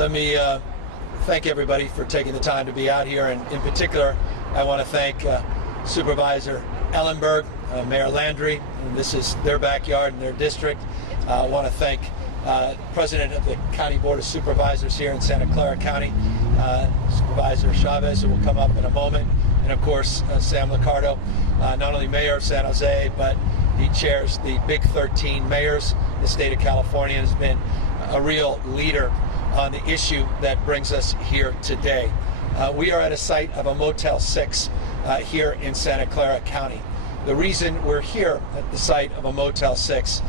Let me thank everybody for taking the time to be out here, and in particular, I want to thank Supervisor Ellenberg, Mayor Landry, and this is their backyard and their district. I want to thank President of the County Board of Supervisors here in Santa Clara County, Supervisor Chavez, who will come up in a moment, and of course Sam Liccardo, not only Mayor of San Jose, but he chairs the Big 13 mayors in the state of California and has been a real leader on the issue that brings us here today. We are at a site of a Motel 6 here in Santa Clara County. The reason we're here at the site of a Motel 6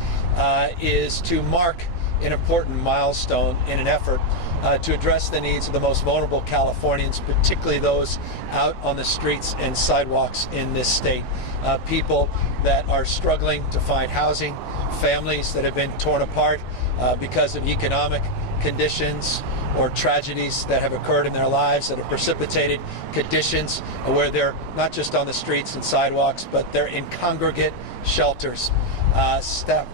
is to mark an important milestone in an effort to address the needs of the most vulnerable Californians, particularly those out on the streets and sidewalks in this state. People that are struggling to find housing, families that have been torn apart because of economic conditions or tragedies that have occurred in their lives that have precipitated conditions where they're not just on the streets and sidewalks, but they're in congregate shelters, stuck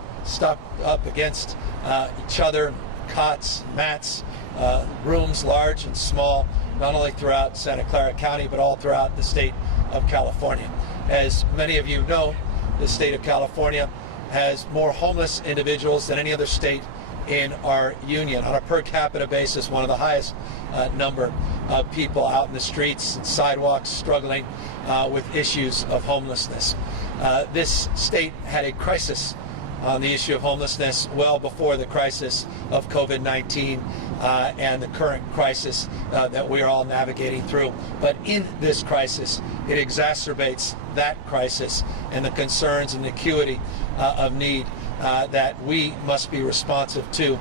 up against each other, cots, mats, rooms large and small, not only throughout Santa Clara County, but all throughout the state of California. As many of you know, the state of California has more homeless individuals than any other state in our union. On a per capita basis, one of the highest number of people out in the streets and sidewalks struggling with issues of homelessness. This state had a crisis on the issue of homelessness well before the crisis of COVID-19 and the current crisis that we are all navigating through. But in this crisis, it exacerbates that crisis and the concerns and the acuity of need that we must be responsive to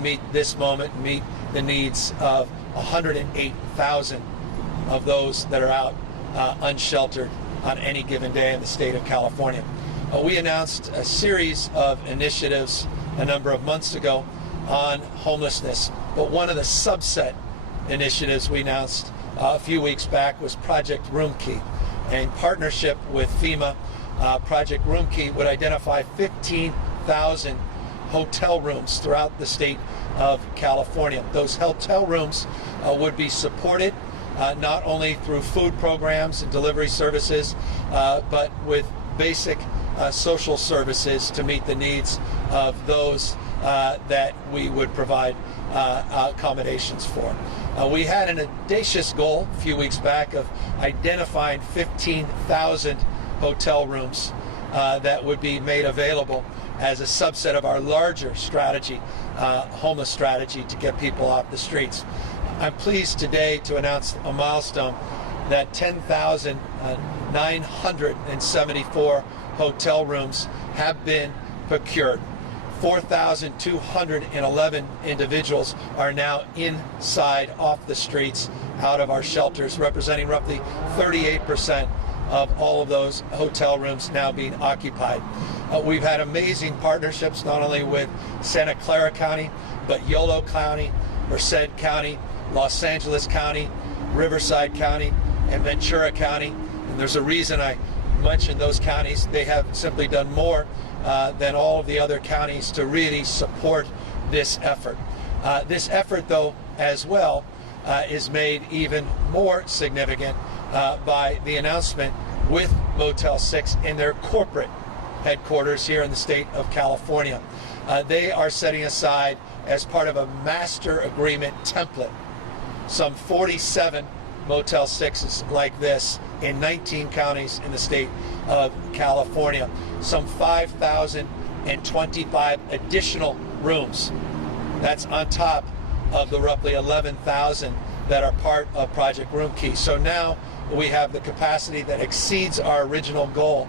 meet this moment, meet the needs of 108,000 of those that are out unsheltered on any given day in the state of California. We announced a series of initiatives a number of months ago on homelessness, but one of the subset initiatives we announced a few weeks back was Project Room Key. In partnership with FEMA, Project Room Key would identify 15,000 hotel rooms throughout the state of California. Those hotel rooms would be supported not only through food programs and delivery services, but with basic social services to meet the needs of those that we would provide accommodations for. We had an audacious goal a few weeks back of identifying 15,000 hotel rooms that would be made available as a subset of our larger strategy, homeless strategy, to get people off the streets. I'm pleased today to announce a milestone that 10,974 hotel rooms have been procured. 4,211 individuals are now inside, off the streets, out of our shelters, representing roughly 38% of all of those hotel rooms now being occupied. We've had amazing partnerships not only with Santa Clara County, but Yolo County, Merced County, Los Angeles County, Riverside County, and Ventura County. And there's a reason I mentioned those counties. They have simply done more than all of the other counties to really support this effort. This effort, though, as well, is made even more significant by the announcement with Motel 6 in their corporate headquarters here in the state of California. They are setting aside, as part of a master agreement template, some 47 Motel 6s like this in 19 counties in the state of California. Some 5,025 additional rooms. That's on top of the roughly 11,000 that are part of Project Room Key. So now we have the capacity that exceeds our original goal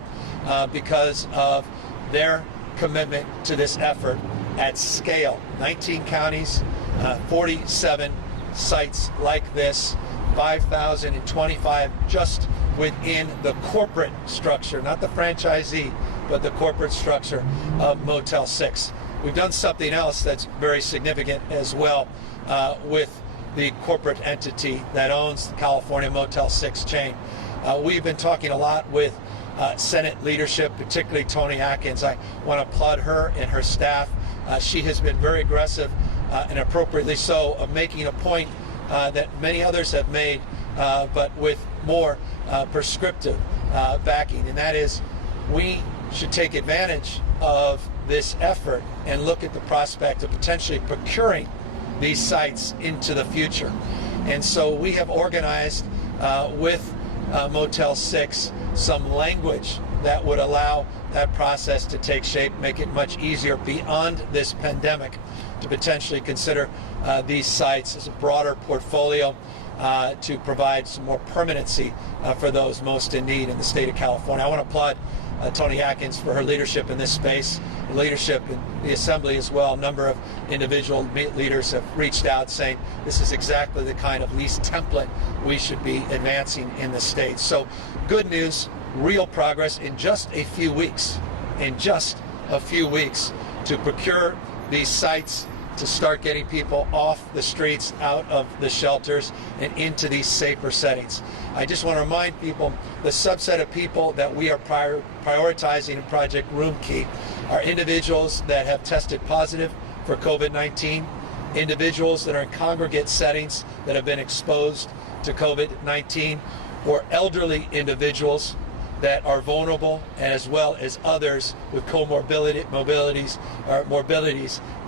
because of their commitment to this effort at scale. 19 counties, 47 sites like this, 5,025 just within the corporate structure, not the franchisee, but the corporate structure of Motel 6. We've done something else that's very significant as well with the corporate entity that owns the California Motel 6 chain. We've been talking a lot with Senate leadership, particularly Toni Atkins. I want to applaud her and her staff. She has been very aggressive and appropriately so of making a point that many others have made, but with more prescriptive backing, and that is we should take advantage of this effort and look at the prospect of potentially procuring these sites into the future. And so we have organized with Motel 6 some language that would allow that process to take shape, make it much easier beyond this pandemic to potentially consider these sites as a broader portfolio to provide some more permanency for those most in need in the state of California. I want to applaud Toni Atkins for her leadership in this space, leadership in the Assembly as well. A number of individual leaders have reached out saying this is exactly the kind of lease template we should be advancing in the state. So good news, real progress in just a few weeks, to procure these sites, to start getting people off the streets, out of the shelters, and into these safer settings. I just want to remind people, the subset of people that we are prioritizing in Project Room Key are individuals that have tested positive for COVID-19, individuals that are in congregate settings that have been exposed to COVID-19, or elderly individuals that are vulnerable, and as well as others with morbidities,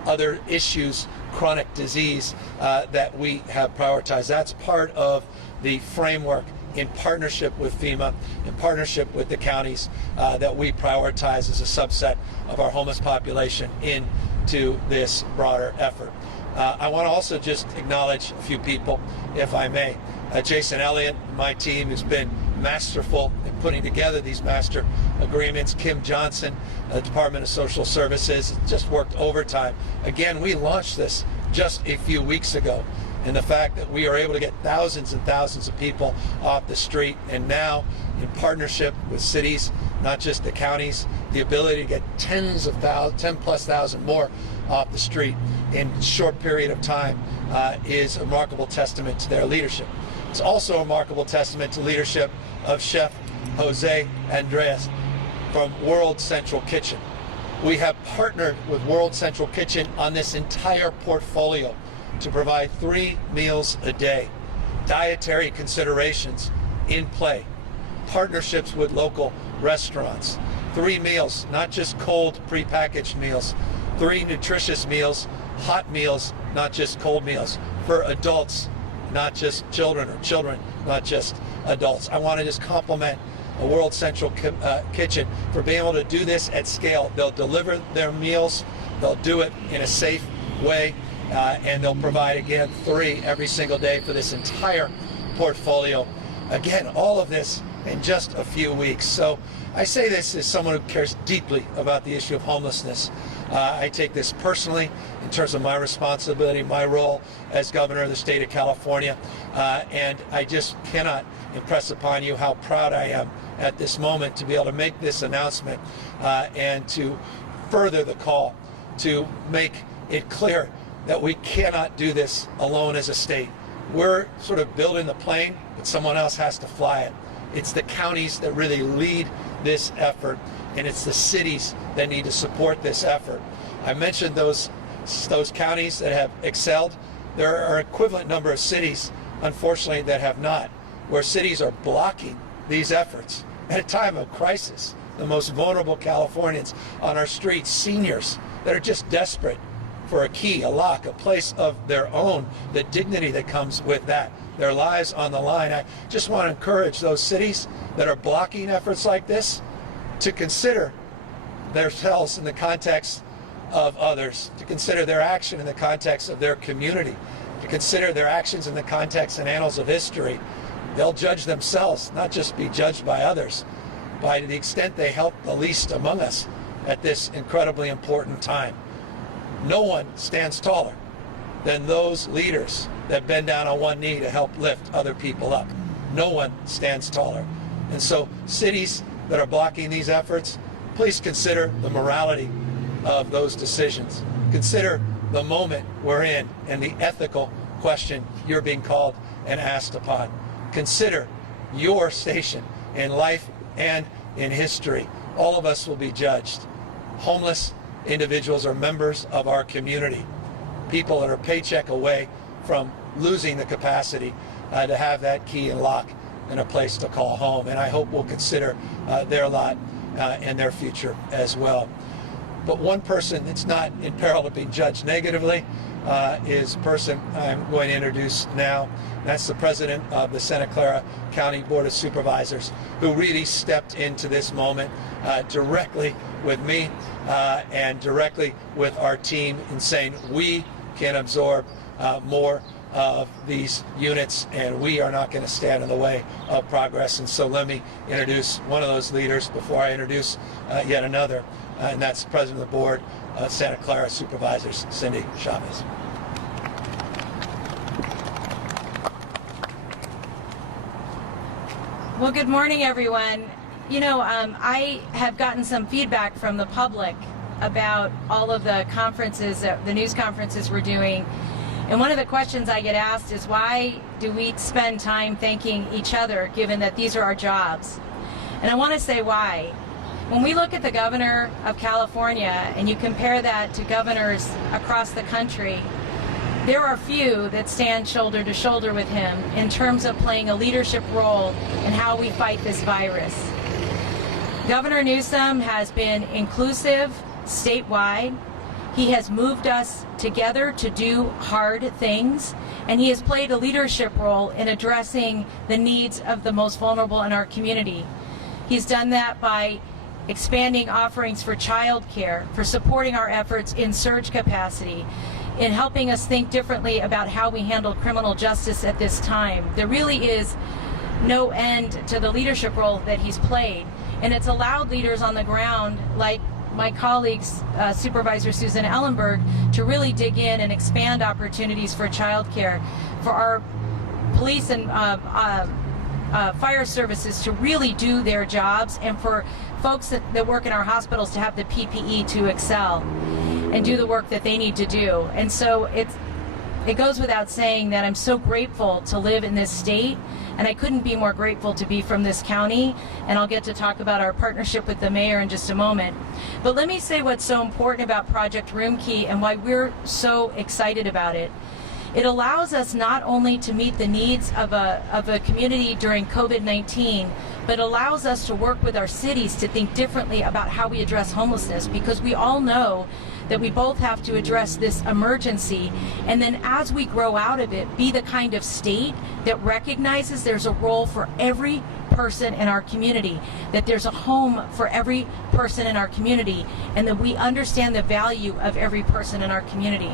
other issues, chronic disease that we have prioritized. That's part of the framework in partnership with FEMA, in partnership with the counties that we prioritize as a subset of our homeless population into this broader effort. I want to also just acknowledge a few people, if I may. Jason Elliott, my team, who's been masterful in putting together these master agreements. Kim Johnson, Department of Social Services, just worked overtime. Again, we launched this just a few weeks ago, and the fact that we are able to get thousands and thousands of people off the street, and now in partnership with cities, not just the counties, the ability to get 10+ thousand more off the street in a short period of time is a remarkable testament to their leadership. It's also a remarkable testament to leadership of Chef Jose Andres from World Central Kitchen. We have partnered with World Central Kitchen on this entire portfolio to provide 3 meals a day, dietary considerations in play, partnerships with local restaurants, 3 meals, not just cold prepackaged meals, 3 nutritious meals, hot meals, not just cold meals, for adults, not just children, or children, not just adults. I want to just compliment the World Central Kitchen for being able to do this at scale. They'll deliver their meals, they'll do it in a safe way, and they'll provide, again, 3 every single day for this entire portfolio. Again, all of this in just a few weeks. So I say this as someone who cares deeply about the issue of homelessness. I take this personally in terms of my responsibility, my role as governor of the state of California, and I just cannot impress upon you how proud I am at this moment to be able to make this announcement and to further the call to make it clear that we cannot do this alone as a state. We're sort of building the plane, but someone else has to fly it. It's the counties that really lead this effort, and it's the cities that need to support this effort. I mentioned those counties that have excelled. There are an equivalent number of cities, unfortunately, that have not, where cities are blocking these efforts at a time of crisis. The most vulnerable Californians on our streets, seniors that are just desperate for a key, a lock, a place of their own, the dignity that comes with that, their lives on the line. I just want to encourage those cities that are blocking efforts like this to consider themselves in the context of others, to consider their action in the context of their community, to consider their actions in the context and annals of history. They'll judge themselves, not just be judged by others, by the extent they help the least among us at this incredibly important time. No one stands taller than those leaders that bend down on one knee to help lift other people up. No one stands taller. And so cities that are blocking these efforts, please consider the morality of those decisions. Consider the moment we're in and the ethical question you're being called and asked upon. Consider your station in life and in history. All of us will be judged. Homeless individuals are members of our community. People that are a paycheck away from losing the capacity to have that key and lock and a place to call home. And I hope we'll consider their lot and their future as well. But one person that's not in peril of being judged negatively is a person I'm going to introduce now. That's the president of the Santa Clara County Board of Supervisors, who really stepped into this moment directly with me and directly with our team in saying we can absorb more of these units, and we are not going to stand in the way of progress. And so let me introduce one of those leaders before I introduce yet another, and that's the president of the board of Santa Clara Supervisors, Cindy Chavez. Well, good morning, everyone. You know, I have gotten some feedback from the public about all of the conferences, the news conferences we're doing. And one of the questions I get asked is, why do we spend time thanking each other, given that these are our jobs? And I want to say why. When we look at the governor of California and you compare that to governors across the country, there are few that stand shoulder to shoulder with him in terms of playing a leadership role in how we fight this virus. Governor Newsom has been inclusive statewide. He has moved us together to do hard things, and he has played a leadership role in addressing the needs of the most vulnerable in our community. He's done that by expanding offerings for child care, for supporting our efforts in surge capacity, in helping us think differently about how we handle criminal justice at this time. There really is no end to the leadership role that he's played, and it's allowed leaders on the ground like my colleagues, Supervisor Susan Ellenberg, to really dig in and expand opportunities for child care, for our police and fire services to really do their jobs, and for folks that work in our hospitals to have the PPE to excel and do the work that they need to do. And so it goes without saying that I'm so grateful to live in this state, and I couldn't be more grateful to be from this county, and I'll get to talk about our partnership with the mayor in just a moment. But let me say what's so important about Project Roomkey and why we're so excited about it. It allows us not only to meet the needs of a community during COVID-19, but allows us to work with our cities to think differently about how we address homelessness, because we all know that we both have to address this emergency, and then as we grow out of it, be the kind of state that recognizes there's a role for every person in our community, that there's a home for every person in our community, and that we understand the value of every person in our community.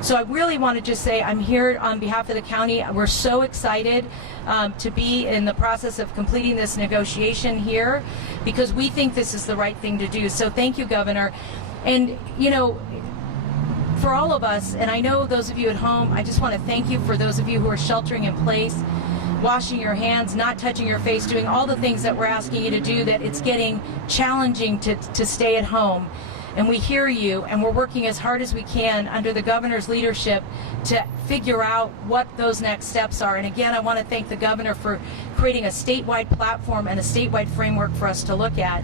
So I really want to just say I'm here on behalf of the county. We're so excited to be in the process of completing this negotiation here, because we think this is the right thing to do. So thank you, Governor. And, you know, for all of us, and I know those of you at home, I just want to thank you for those of you who are sheltering in place, washing your hands, not touching your face, doing all the things that we're asking you to do, that it's getting challenging to stay at home. And we hear you, and we're working as hard as we can under the governor's leadership to figure out what those next steps are. And again, I want to thank the governor for creating a statewide platform and a statewide framework for us to look at.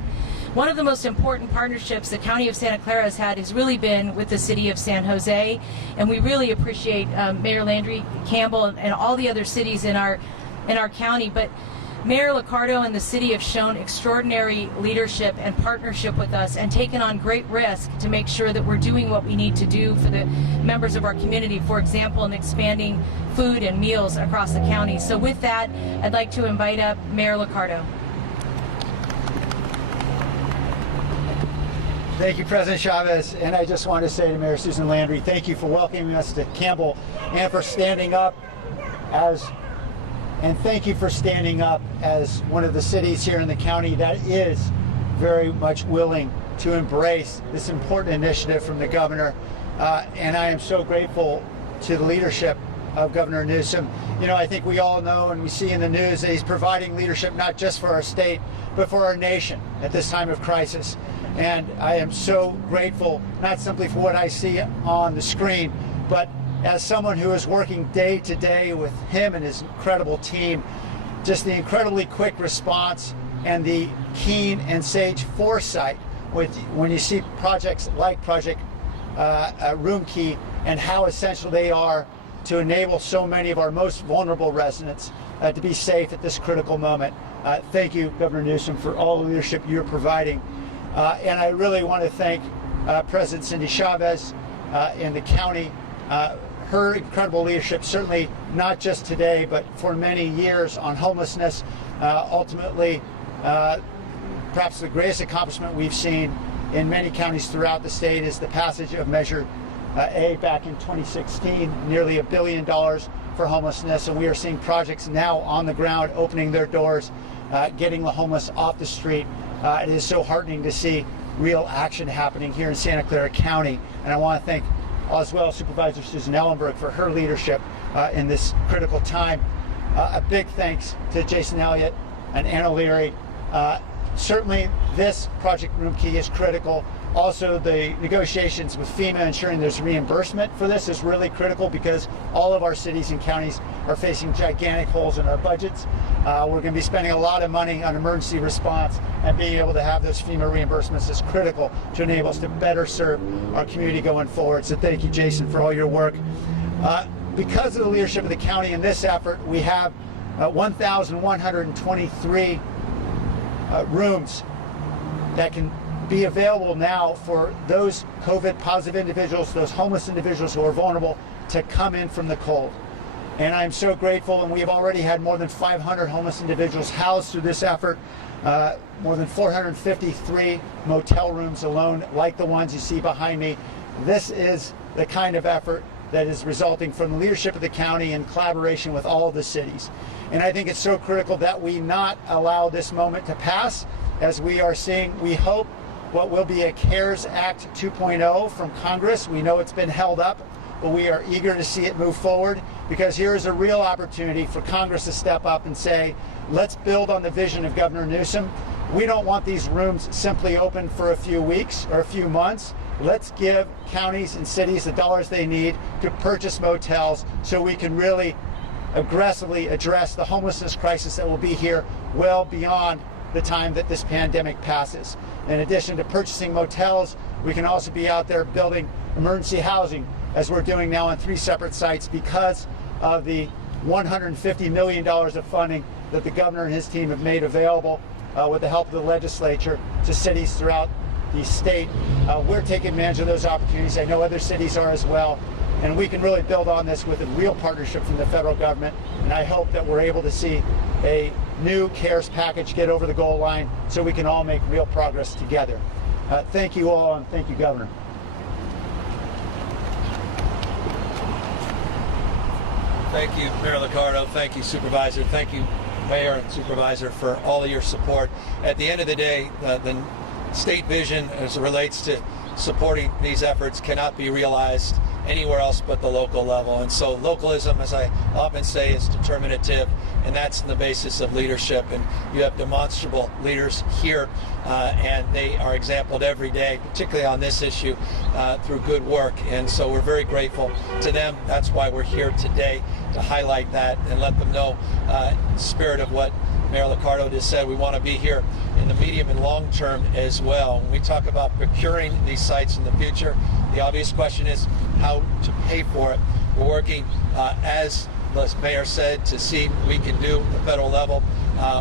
One of the most important partnerships the County of Santa Clara has had has really been with the City of San Jose, and we really appreciate Mayor Landry Campbell and all the other cities in our county. But Mayor Liccardo and the city have shown extraordinary leadership and partnership with us, and taken on great risk to make sure that we're doing what we need to do for the members of our community, for example, in expanding food and meals across the county. So with that, I'd like to invite up Mayor Liccardo. Thank you, President Chavez, and I just want to say to Mayor Susan Landry, thank you for welcoming us to Campbell, and for standing up thank you for standing up as one of the cities here in the county that is very much willing to embrace this important initiative from the governor. And I am so grateful to the leadership of Governor Newsom. You know, I think we all know and we see in the news that he's providing leadership not just for our state, but for our nation at this time of crisis. And I am so grateful, not simply for what I see on the screen, but as someone who is working day to day with him and his incredible team, just the incredibly quick response and the keen and sage foresight when you see projects like Project Room Key and how essential they are to enable so many of our most vulnerable residents to be safe at this critical moment. Thank you, Governor Newsom, for all the leadership you're providing. And I really want to thank President Cindy Chavez in the county. Her incredible leadership, certainly not just today, but for many years on homelessness. Ultimately, perhaps the greatest accomplishment we've seen in many counties throughout the state is the passage of Measure A back in 2016, nearly $1 billion for homelessness, and we are seeing projects now on the ground opening their doors, getting the homeless off the street. It is so heartening to see real action happening here in Santa Clara County, and I want to thank as well Supervisor Susan Ellenberg for her leadership in this critical time. A big thanks to Jason Elliott and Anna Leary. Certainly this Project Room Key is critical. Also, the negotiations with FEMA ensuring there's reimbursement for this is really critical because all of our cities and counties are facing gigantic holes in our budgets. We're going to be spending a lot of money on emergency response, and being able to have those FEMA reimbursements is critical to enable us to better serve our community going forward. So thank you, Jason, for all your work. Because of the leadership of the county in this effort, we have 1,123 rooms that can be available now for those COVID positive individuals, those homeless individuals who are vulnerable, to come in from the cold. And I'm so grateful, and we've already had more than 500 homeless individuals housed through this effort, more than 453 motel rooms alone, like the ones you see behind me. This is the kind of effort that is resulting from the leadership of the county in collaboration with all of the cities. And I think it's so critical that we not allow this moment to pass, as we are seeing, we hope, what will be a CARES Act 2.0 from Congress. We know it's been held up, but we are eager to see it move forward, because here is a real opportunity for Congress to step up and say, let's build on the vision of Governor Newsom. We don't want these rooms simply open for a few weeks or a few months. Let's give counties and cities the dollars they need to purchase motels so we can really aggressively address the homelessness crisis that will be here well beyond the time that this pandemic passes. In addition to purchasing motels, we can also be out there building emergency housing, as we're doing now on 3 separate sites, because of the $150 million of funding that the governor and his team have made available with the help of the legislature to cities throughout the state. We're taking advantage of those opportunities. I know other cities are as well. And we can really build on this with a real partnership from the federal government. And I hope that we're able to see a new CARES package get over the goal line so we can all make real progress together. Thank you all, and thank you, Governor. Thank you, Mayor Liccardo. Thank you, Supervisor. Thank you, Mayor and Supervisor, for all of your support. At the end of the day, the state vision as it relates to supporting these efforts cannot be realized anywhere else but the local level. And so localism, as I often say, is determinative, and that's the basis of leadership. And you have demonstrable leaders here, and they are exemplified every day, particularly on this issue, through good work. And so we're very grateful to them. That's why we're here today, to highlight that and let them know the spirit of what Mayor Liccardo just said. We want to be here in the medium and long term as well. When we talk about procuring these sites in the future, the obvious question is how to pay for it. We're working, as the Mayor said, to see what we can do at the federal level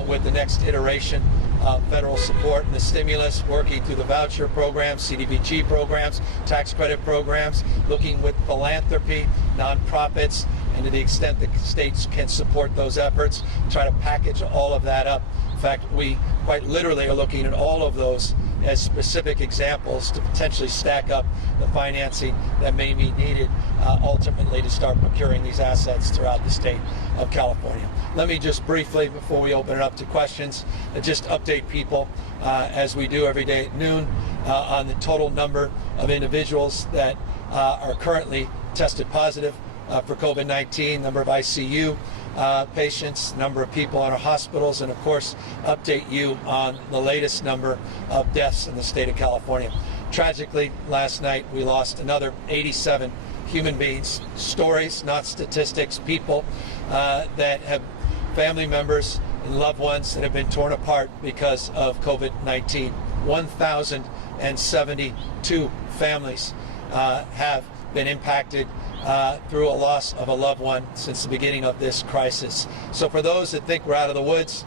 with the next iteration of federal support and the stimulus, working through the voucher programs, CDBG programs, tax credit programs, looking with philanthropy, nonprofits, and to the extent that states can support those efforts, try to package all of that up. In fact, we quite literally are looking at all of those as specific examples to potentially stack up the financing that may be needed ultimately to start procuring these assets throughout the state of California. Let me just briefly, before we open it up to questions, just update people as we do every day at noon on the total number of individuals that are currently tested positive for COVID-19, number of ICU patients, number of people in our hospitals, and of course update you on the latest number of deaths in the state of California. Tragically, last night we lost another 87 human beings, stories, not statistics, people that have family members and loved ones that have been torn apart because of COVID-19. 1,072 families have been impacted through a loss of a loved one since the beginning of this crisis. So for those that think we're out of the woods,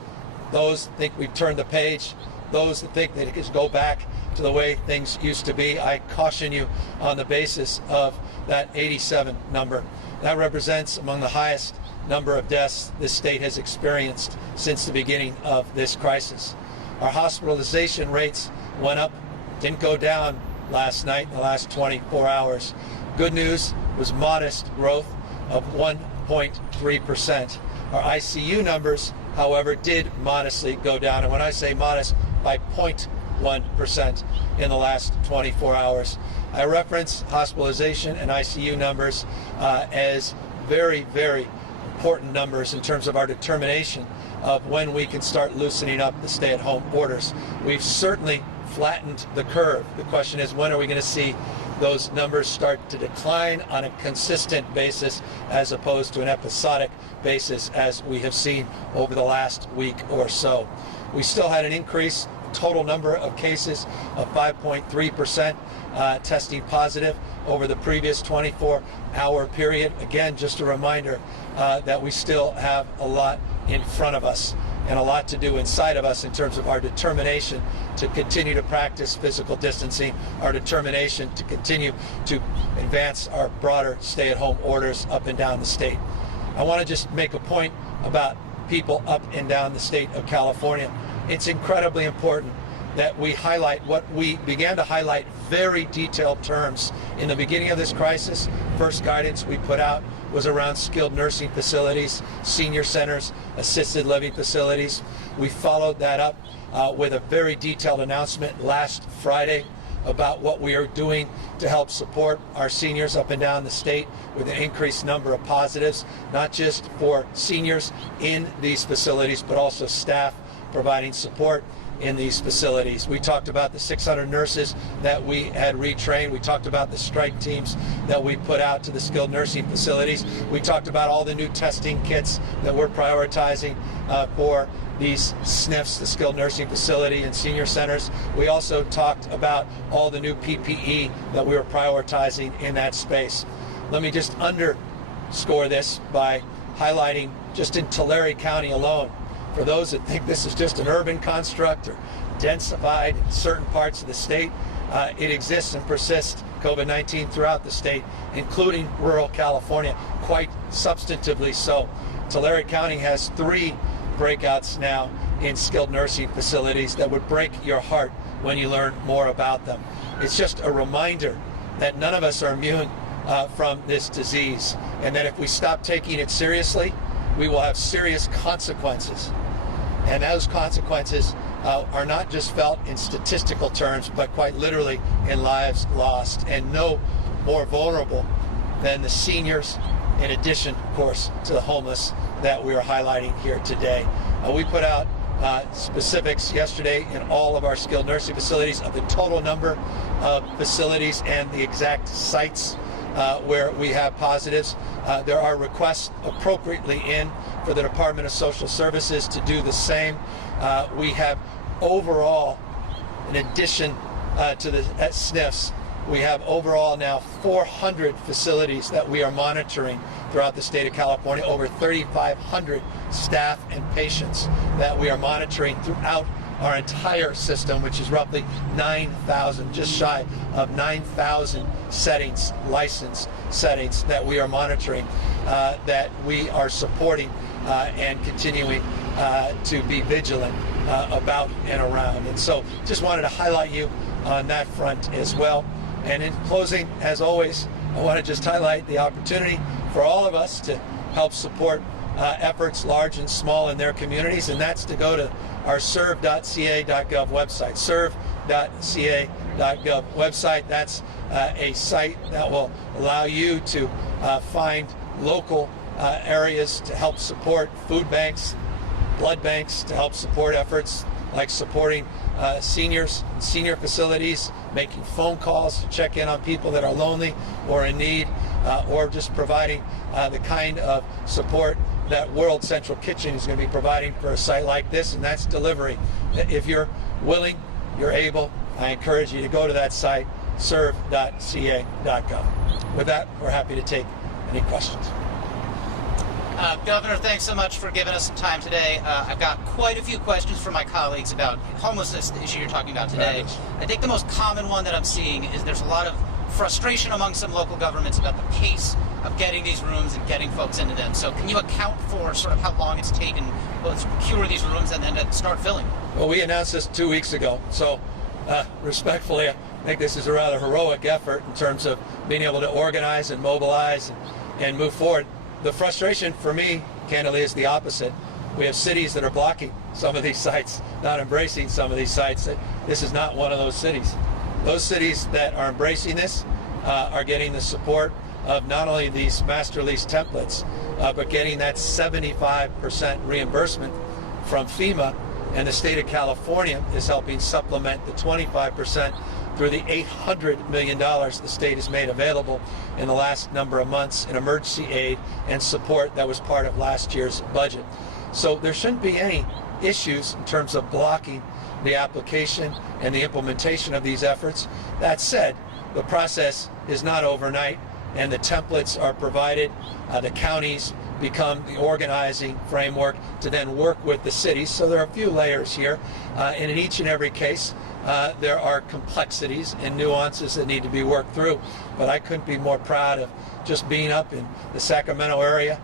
those that think we've turned the page, those that think that it could go back to the way things used to be, I caution you on the basis of that 87 number. That represents among the highest number of deaths this state has experienced since the beginning of this crisis. Our hospitalization rates went up, didn't go down last night, in the last 24 hours. Good news was modest growth of 1.3%. Our ICU numbers, however, did modestly go down, and when I say modest, by 0.1% in the last 24 hours. I reference hospitalization and ICU numbers as very, very important numbers in terms of our determination of when we can start loosening up the stay-at-home orders. We've certainly flattened the curve. The question is, when are we going to see those numbers start to decline on a consistent basis as opposed to an episodic basis as we have seen over the last week or so. We still had an increase total number of cases of 5.3% testing positive over the previous 24-hour period. Again, just a reminder that we still have a lot in front of us and a lot to do inside of us in terms of our determination to continue to practice physical distancing, our determination to continue to advance our broader stay-at-home orders up and down the state. I want to just make a point about people up and down the state of California. It's incredibly important that we highlight what we began to highlight very detailed terms in the beginning of this crisis. First guidance we put out was around skilled nursing facilities, senior centers, assisted living facilities. We followed that up with a very detailed announcement last Friday about what we are doing to help support our seniors up and down the state with an increased number of positives, not just for seniors in these facilities, but also staff providing support in these facilities. We talked about the 600 nurses that we had retrained. We talked about the strike teams that we put out to the skilled nursing facilities. We talked about all the new testing kits that we're prioritizing for these SNFs, the skilled nursing facility and senior centers. We also talked about all the new PPE that we were prioritizing in that space. Let me just underscore this by highlighting just in Tulare County alone, for those that think this is just an urban construct or densified in certain parts of the state, it exists and persists, COVID-19, throughout the state, including rural California, quite substantively so. Tulare County has 3 breakouts now in skilled nursing facilities that would break your heart when you learn more about them. It's just a reminder that none of us are immune from this disease, and that if we stop taking it seriously, we will have serious consequences. And those consequences are not just felt in statistical terms, but quite literally in lives lost, and no more vulnerable than the seniors, in addition, of course, to the homeless that we are highlighting here today. We put out specifics yesterday in all of our skilled nursing facilities of the total number of facilities and the exact sites where we have positives. There are requests appropriately in for the Department of Social Services to do the same. We have overall, in addition to the SNFs, we have overall now 400 facilities that we are monitoring throughout the state of California, over 3,500 staff and patients that we are monitoring throughout our entire system, which is roughly 9,000, just shy of 9,000 settings, licensed settings that we are monitoring, that we are supporting and continuing to be vigilant about and around. And so just wanted to highlight you on that front as well. And in closing, as always, I want to just highlight the opportunity for all of us to help support efforts large and small in their communities, and that's to go to our serve.ca.gov website, serve.ca.gov website. That's a site that will allow you to find local areas to help support food banks, blood banks, to help support efforts like supporting seniors, senior facilities, making phone calls to check in on people that are lonely or in need, or just providing the kind of support that World Central Kitchen is going to be providing for a site like this, and that's delivery. If you're willing, you're able, I encourage you to go to that site, serve.ca.gov. With that, we're happy to take any questions. Governor, thanks so much for giving us some time today. I've got quite a few questions from my colleagues about homelessness, the issue you're talking about today. I think the most common one that I'm seeing is there's a lot of frustration among some local governments about the pace of getting these rooms and getting folks into them. So can you account for sort of how long it's taken both to procure these rooms and then to start filling them? Well, we announced this 2 weeks ago, so respectfully, I think this is a rather heroic effort in terms of being able to organize and mobilize and move forward. The frustration for me, candidly, is the opposite. We have cities that are blocking some of these sites, not embracing some of these sites. This is not one of those cities. Those cities that are embracing this are getting the support of not only these master lease templates, but getting that 75% reimbursement from FEMA, and the state of California is helping supplement the 25% through the $800 million the state has made available in the last number of months in emergency aid and support that was part of last year's budget. So there shouldn't be any issues in terms of blocking the application and the implementation of these efforts. That said, the process is not overnight, and the templates are provided. The counties become the organizing framework to then work with the cities. So there are a few layers here, and in each and every case there are complexities and nuances that need to be worked through. But I couldn't be more proud of just being up in the Sacramento area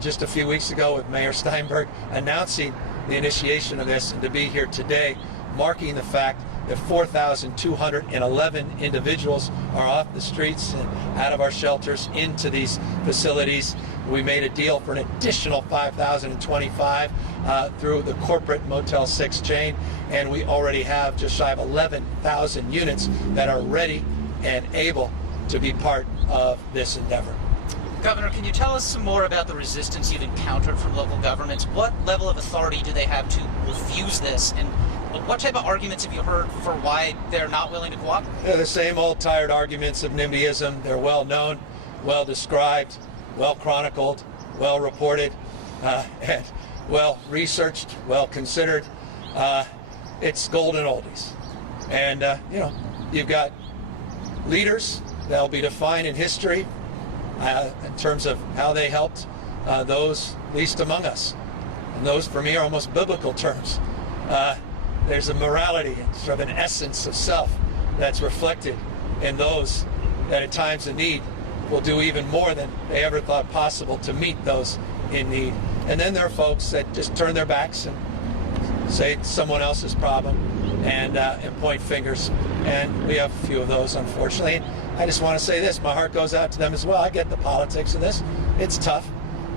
just a few weeks ago with Mayor Steinberg announcing the initiation of this, and to be here today marking the fact that 4,211 individuals are off the streets and out of our shelters into these facilities. We made a deal for an additional 5,025 through the corporate Motel 6 chain, and we already have just shy of 11,000 units that are ready and able to be part of this endeavor. Governor, can you tell us some more about the resistance you've encountered from local governments? What level of authority do they have to refuse this, and what type of arguments have you heard for why they're not willing to cooperate? They're the same old tired arguments of NIMBYism. They're well known, well described, well chronicled, well reported, and well researched, well considered. It's golden oldies. And you've got leaders that will be defined in history in terms of how they helped those least among us. And those, for me, are almost biblical terms. There's a morality and sort of an essence of self that's reflected in those that at times of need will do even more than they ever thought possible to meet those in need. And then there are folks that just turn their backs and say it's someone else's problem and point fingers. And we have a few of those, unfortunately. And I just want to say this, my heart goes out to them as well. I get the politics of this. It's tough.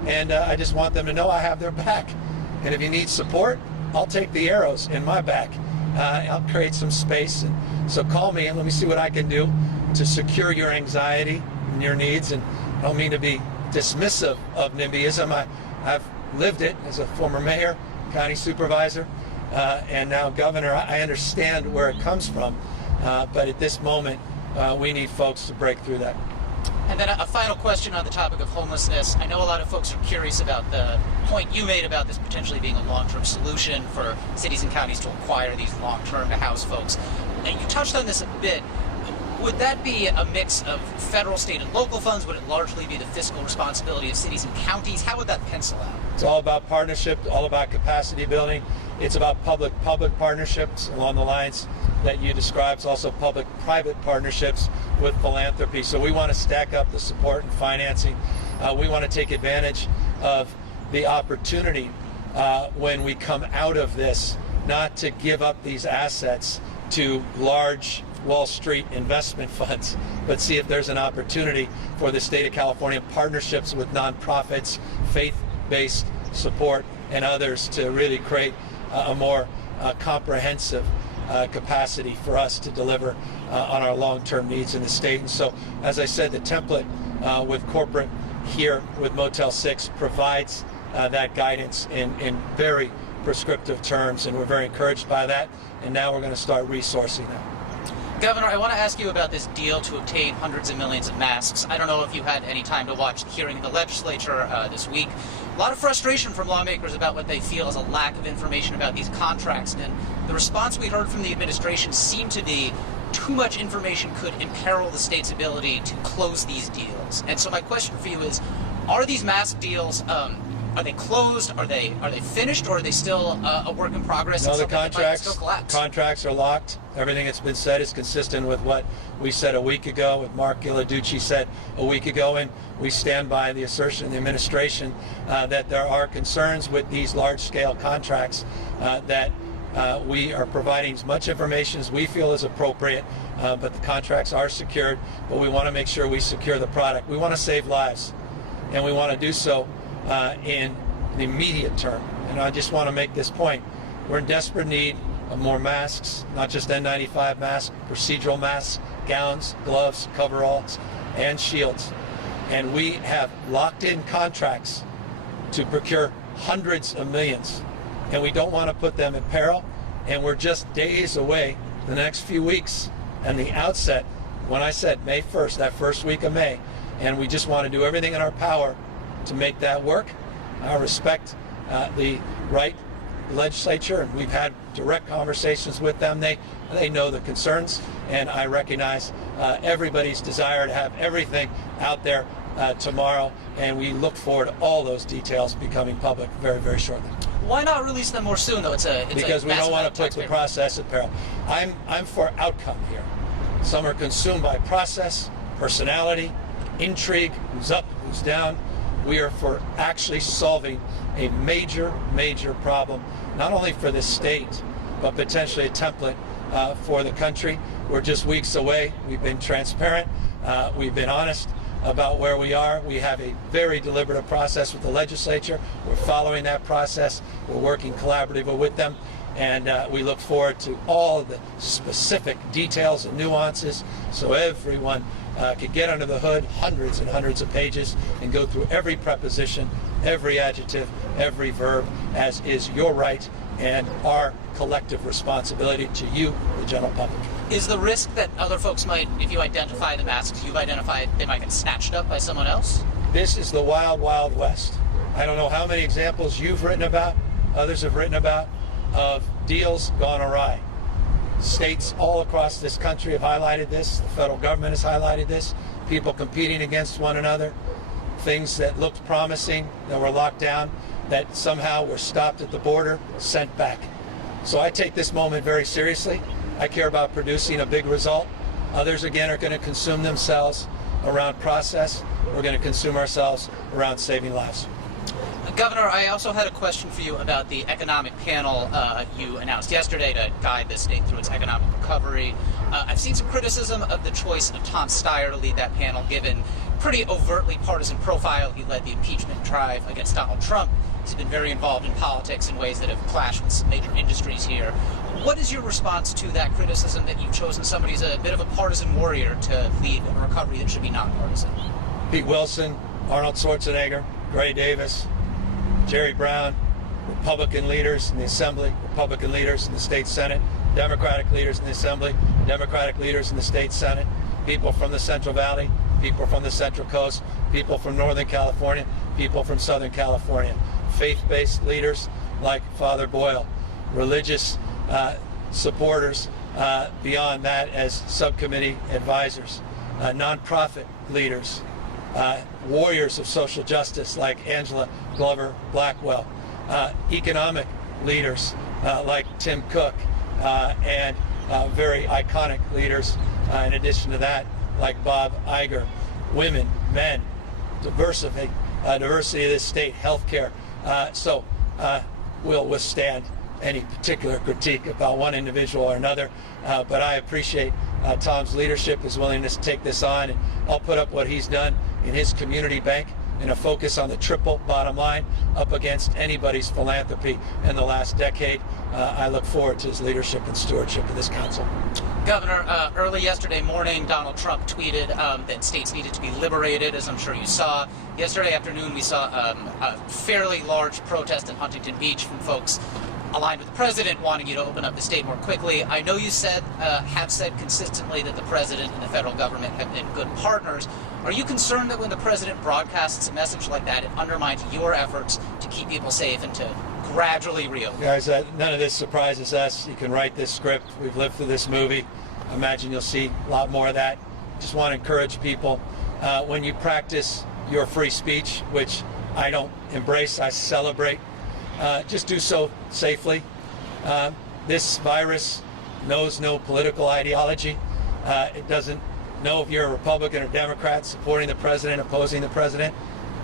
And I just want them to know I have their back. And if you need support, I'll take the arrows in my back. I'll create some space. And so call me and let me see what I can do to secure your anxiety and your needs. And I don't mean to be dismissive of NIMBYism. I've lived it as a former mayor, county supervisor, and now governor. I understand where it comes from. But at this moment, we need folks to break through that. And then a final question on the topic of homelessness. I know a lot of folks are curious about the point you made about this potentially being a long-term solution for cities and counties to acquire these long-term to house folks. And you touched on this a bit. Would that be a mix of federal, state, and local funds? Would it largely be the fiscal responsibility of cities and counties? How would that pencil out? It's all about partnership, all about capacity building. It's about public-public partnerships along the lines that you described. It's also public-private partnerships with philanthropy. So we want to stack up the support and financing. We want to take advantage of the opportunity when we come out of this, not to give up these assets to large Wall Street investment funds, but see if there's an opportunity for the state of California, partnerships with nonprofits, faith-based support, and others to really create a more comprehensive capacity for us to deliver on our long-term needs in the state. And so, as I said, the template with corporate here with Motel 6 provides that guidance in very, prescriptive terms, and we're very encouraged by that. And now we're going to start resourcing them. Governor, I want to ask you about this deal to obtain hundreds of millions of masks. I don't know if you had any time to watch the hearing in the legislature this week. A lot of frustration from lawmakers about what they feel is a lack of information about these contracts. And the response we heard from the administration seemed to be too much information could imperil the state's ability to close these deals. And so my question for you is, are these mask deals, are they closed? Are they finished, or are they still a work in progress? No, and the something that might still collapse? contracts are locked. Everything that's been said is consistent with what we said a week ago, what Mark Ghilarducci said a week ago, and we stand by the assertion of the administration that there are concerns with these large-scale contracts, that we are providing as much information as we feel is appropriate, but the contracts are secured, but we want to make sure we secure the product. We want to save lives, and we want to do so in the immediate term. And I just want to make this point. We're in desperate need of more masks, not just N95 masks, procedural masks, gowns, gloves, coveralls, and shields. And we have locked in contracts to procure hundreds of millions. And we don't want to put them in peril. And we're just days away, the next few weeks, and the outset, when I said May 1st, that first week of May, and we just want to do everything in our power to make that work. I respect the legislature, and we've had direct conversations with them. They know the concerns, and I recognize everybody's desire to have everything out there tomorrow, and we look forward to all those details becoming public very, very shortly. Why not release them more soon, though? Because we don't want to put the process at peril. I'm for outcome here. Some are consumed by process, personality, intrigue, who's up, who's down. We are for actually solving a major, major problem, not only for this state, but potentially a template for the country. We're just weeks away. We've been transparent. We've been honest about where we are. We have a very deliberative process with the legislature. We're following that process. We're working collaboratively with them. And we look forward to all the specific details and nuances so everyone could get under the hood, hundreds and hundreds of pages, and go through every preposition, every adjective, every verb, as is your right and our collective responsibility to you, the general public. Is the risk that other folks might, if you identify the masks you've identified, they might get snatched up by someone else? This is the wild, wild west. I don't know how many examples you've written about, others have written about, of deals gone awry. States all across this country have highlighted this. The federal government has highlighted this. People competing against one another. Things that looked promising, that were locked down, that somehow were stopped at the border, sent back. So I take this moment very seriously. I care about producing a big result. Others, again, are going to consume themselves around process. We're going to consume ourselves around saving lives. Governor, I also had a question for you about the economic panel you announced yesterday to guide the state through its economic recovery. I've seen some criticism of the choice of Tom Steyer to lead that panel, given pretty overtly partisan profile. He led the impeachment drive against Donald Trump. He's been very involved in politics in ways that have clashed with some major industries here. What is your response to that criticism that you've chosen somebody who's a bit of a partisan warrior to lead a recovery that should be nonpartisan? Pete Wilson, Arnold Schwarzenegger, Gray Davis, Jerry Brown, Republican leaders in the Assembly, Republican leaders in the State Senate, Democratic leaders in the Assembly, Democratic leaders in the State Senate, people from the Central Valley, people from the Central Coast, people from Northern California, people from Southern California, faith-based leaders like Father Boyle, religious supporters beyond that as subcommittee advisors, nonprofit leaders, warriors of social justice like Angela Glover Blackwell, economic leaders like Tim Cook, and very iconic leaders in addition to that like Bob Iger, women, men, diversity of this state, healthcare. So we'll withstand any particular critique about one individual or another, but I appreciate Tom's leadership, his willingness to take this on, and I'll put up what he's done in his community bank and a focus on the triple bottom line up against anybody's philanthropy in the last decade. I look forward to his leadership and stewardship of this council. Governor, early yesterday morning, Donald Trump tweeted that states needed to be liberated, as I'm sure you saw. Yesterday afternoon, we saw a fairly large protest in Huntington Beach from folks aligned with the president, wanting you to open up the state more quickly. I know you have said consistently that the president and the federal government have been good partners. Are you concerned that when the president broadcasts a message like that, it undermines your efforts to keep people safe and to gradually reopen? Guys, none of this surprises us. You can write this script. We've lived through this movie. I imagine you'll see a lot more of that. Just want to encourage people, when you practice your free speech, which I don't embrace, I celebrate, just do so safely. This virus knows no political ideology. It doesn't know if you're a Republican or Democrat, supporting the president, opposing the president.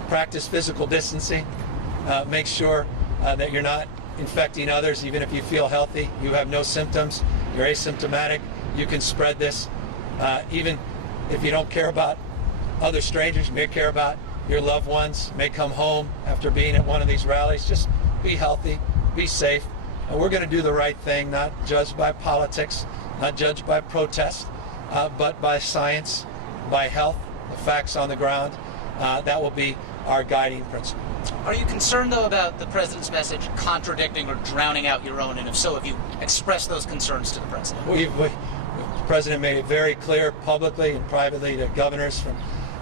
Practice physical distancing. Make sure that you're not infecting others, even if you feel healthy. You have no symptoms. You're asymptomatic. You can spread this. Even if you don't care about other strangers, you may care about your loved ones, may come home after being at one of these rallies. Just be healthy, be safe. And we're going to do the right thing, not judged by politics, not judged by protest, but by science, by health, the facts on the ground. That will be our guiding principle. Are you concerned, though, about the president's message contradicting or drowning out your own? And if so, have you expressed those concerns to the president? The president made it very clear publicly and privately to governors from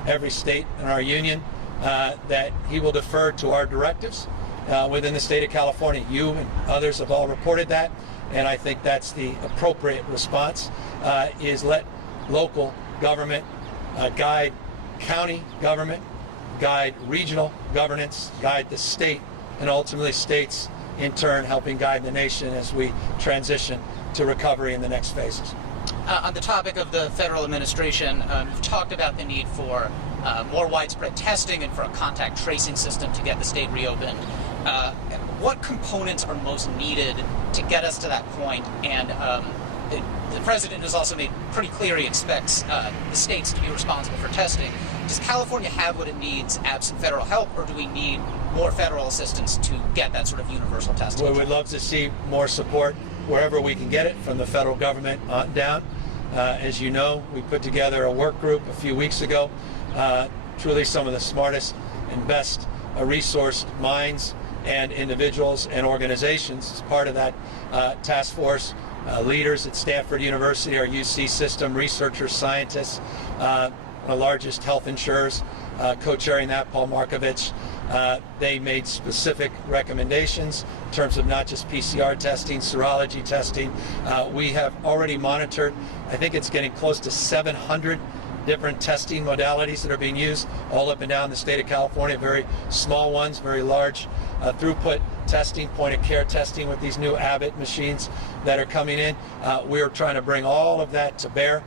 every state in our union that he will defer to our directives within the state of California. You and others have all reported that, and I think that's the appropriate response, is let local government guide county government, guide regional governance, guide the state, and ultimately states in turn helping guide the nation as we transition to recovery in the next phases. On the topic of the federal administration, you've talked about the need for more widespread testing and for a contact tracing system to get the state reopened. What components are most needed to get us to that point? And the president has also made pretty clear he expects the states to be responsible for testing. Does California have what it needs absent federal help, or do we need more federal assistance to get that sort of universal testing? We would love to see more support wherever we can get it from the federal government on down. As you know, we put together a work group a few weeks ago. Truly some of the smartest and best resourced minds and individuals and organizations as part of that task force. Leaders at Stanford University, our UC system, researchers, scientists, the largest health insurers, co-chairing that, Paul Markovich. They made specific recommendations in terms of not just PCR testing, serology testing. We have already monitored, I think it's getting close to 700 different testing modalities that are being used all up and down the state of California, very small ones, very large throughput testing, point of care testing with these new Abbott machines that are coming in. We're trying to bring all of that to bear.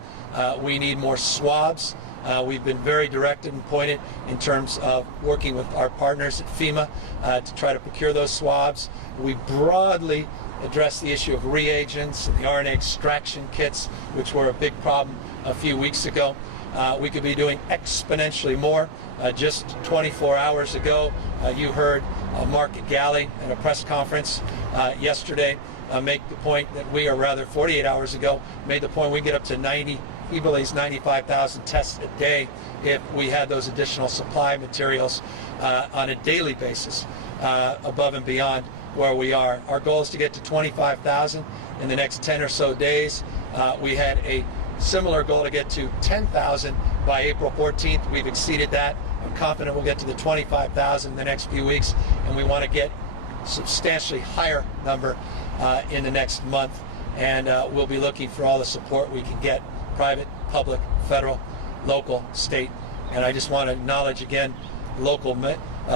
We need more swabs. We've been very directed and pointed in terms of working with our partners at FEMA to try to procure those swabs. We broadly address the issue of reagents and the RNA extraction kits, which were a big problem a few weeks ago. We could be doing exponentially more. Just 24 hours ago, you heard Mark Galley at a press conference yesterday make the point that we, or rather 48 hours ago, made the point we get up to 90, he believes 95,000 tests a day if we had those additional supply materials on a daily basis above and beyond where we are. Our goal is to get to 25,000 in the next 10 or so days. We had a similar goal to get to 10,000 by April 14th. We've exceeded that. I'm confident we'll get to the 25,000 in the next few weeks, and we want to get substantially higher number in the next month. And we'll be looking for all the support we can get, private, public, federal, local, state. And I just want to acknowledge again local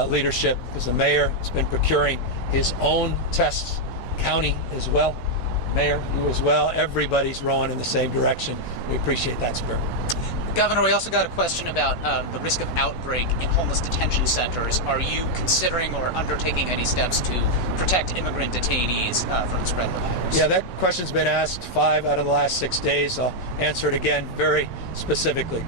leadership, because the mayor has been procuring his own tests, county as well, mayor, you as well. Everybody's rowing in the same direction. We appreciate that spirit. Governor, we also got a question about the risk of outbreak in homeless detention centers. Are you considering or undertaking any steps to protect immigrant detainees from the spread of the virus? Yeah, that question's been asked 5 out of the last 6 days. I'll answer it again very specifically.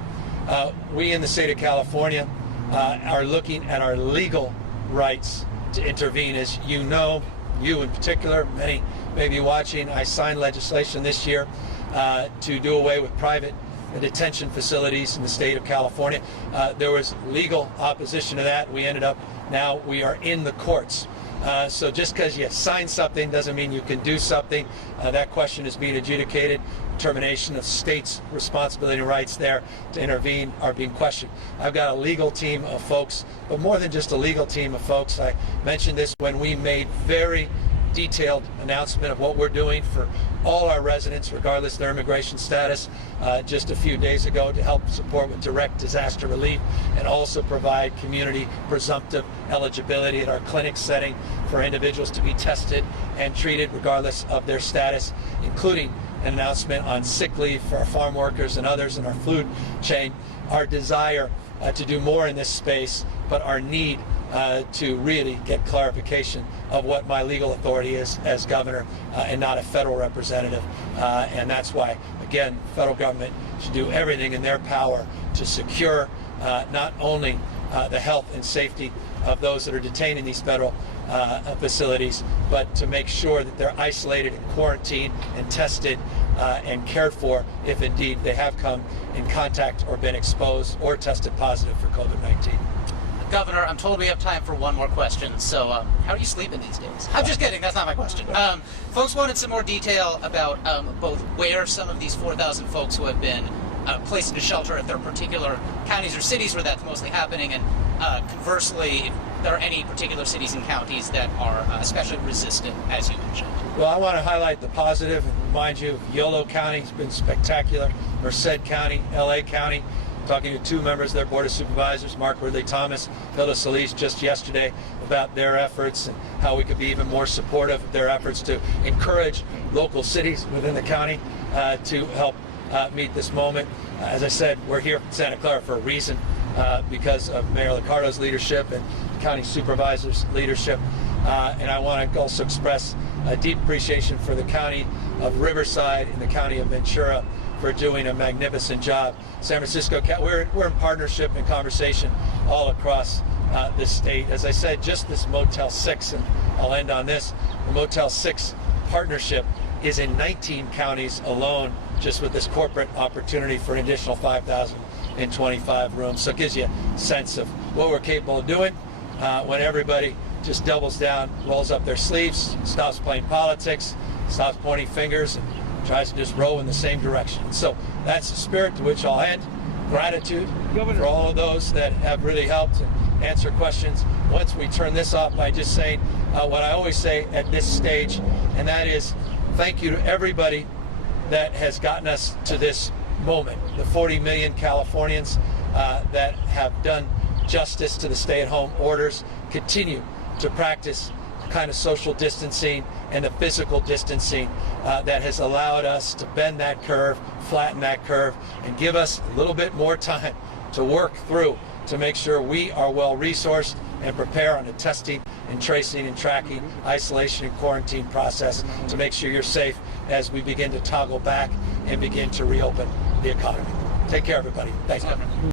We in the state of California are looking at our legal rights to intervene. As you know, you in particular, many may be watching, I signed legislation this year to do away with private detention facilities in the state of California. There was legal opposition to that. We ended up, now we are in the courts. So just because you sign something doesn't mean you can do something. That question is being adjudicated. Determination of states' responsibility and rights there to intervene are being questioned. I've got a legal team of folks, but more than just a legal team of folks. I mentioned this when we made very detailed announcement of what we're doing for all our residents, regardless of their immigration status, just a few days ago, to help support with direct disaster relief and also provide community presumptive eligibility at our clinic setting for individuals to be tested and treated regardless of their status, including an announcement on sick leave for our farm workers and others in our food chain. Our desire to do more in this space, but our need to really get clarification of what my legal authority is as governor and not a federal representative. And that's why, again, the federal government should do everything in their power to secure not only the health and safety of those that are detained in these federal facilities, but to make sure that they're isolated and quarantined and tested and cared for if indeed they have come in contact or been exposed or tested positive for COVID-19. Governor, I'm told we have time for one more question, so how are you sleeping these days? I'm just kidding, that's not my question. Folks wanted some more detail about both where some of these 4,000 folks who have been placed into shelter, if there are particular counties or cities where that's mostly happening, and conversely, if there are any particular cities and counties that are especially resistant, as you mentioned. Well, I want to highlight the positive and remind you, Yolo County has been spectacular, Merced County, LA County. Talking to two members of their Board of Supervisors, Mark Ridley-Thomas, Hilda Solis, just yesterday about their efforts and how we could be even more supportive of their efforts to encourage local cities within the county to help meet this moment. As I said, we're here in Santa Clara for a reason, because of Mayor Liccardo's leadership and county supervisors' leadership. And I want to also express a deep appreciation for the county of Riverside and the county of Ventura for doing a magnificent job. San Francisco, we're in partnership and conversation all across this state. As I said, just this Motel 6, and I'll end on this, the Motel 6 partnership is in 19 counties alone, just with this corporate opportunity for an additional 5,025 rooms. So it gives you a sense of what we're capable of doing when everybody just doubles down, rolls up their sleeves, stops playing politics, stops pointing fingers, and tries to just row in the same direction. So that's the spirit to which I'll end. Gratitude for all of those that have really helped and answer questions. Once we turn this off by just saying what I always say at this stage, and that is thank you to everybody that has gotten us to this moment. The 40 million Californians that have done justice to the stay-at-home orders, continue to practice the kind of social distancing and the physical distancing that has allowed us to bend that curve, flatten that curve, and give us a little bit more time to work through to make sure we are well resourced and prepare on the testing and tracing and tracking, isolation and quarantine process to make sure you're safe as we begin to toggle back and begin to reopen the economy. Take care, everybody. Thanks, Governor.